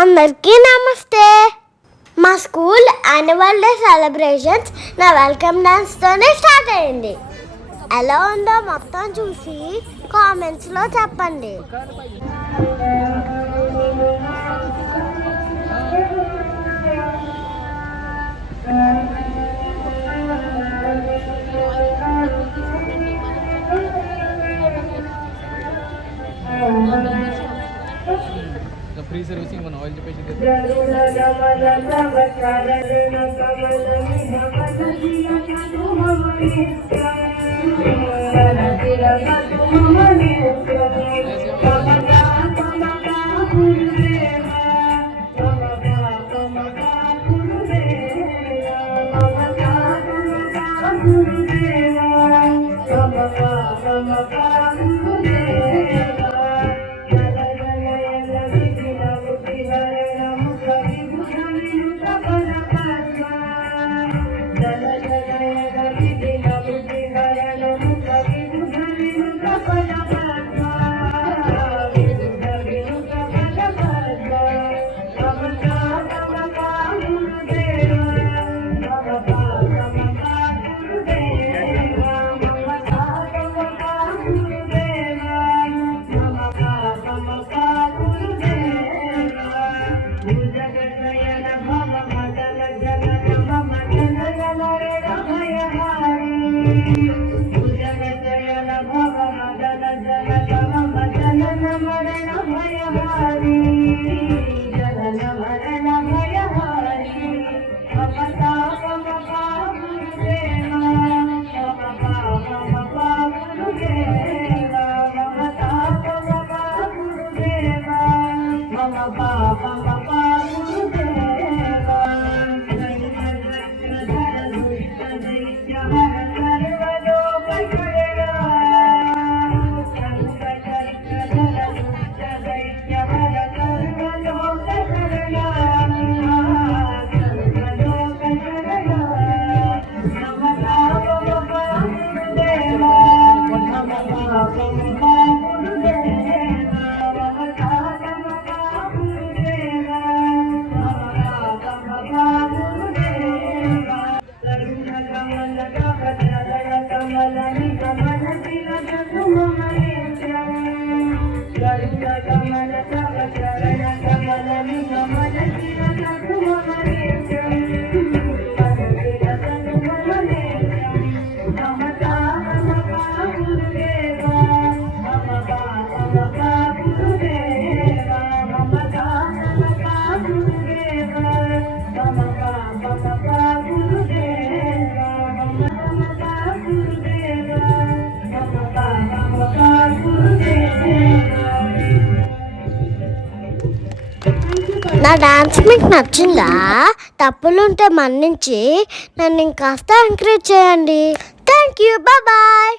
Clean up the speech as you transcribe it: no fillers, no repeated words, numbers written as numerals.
అందరికీ నమస్తే. మా స్కూల్ యాన్యువల్ డే సెలబ్రేషన్స్ నా వెల్కమ్ డాన్స్తోనే స్టార్ట్ అయింది. ఎలా ఉందో మొత్తం చూసి కామెంట్స్లో చెప్పండి. ఫ్రీ సర్వీసింగ్ మన ఆయిల్ చెప్పేసి నా డాన్స్ మీకు నచ్చిందా? తప్పులుంటే మన్నించి నన్ను ఇంకాస్త ఎంకరేజ్ చేయండి. Thank you. బాయ్.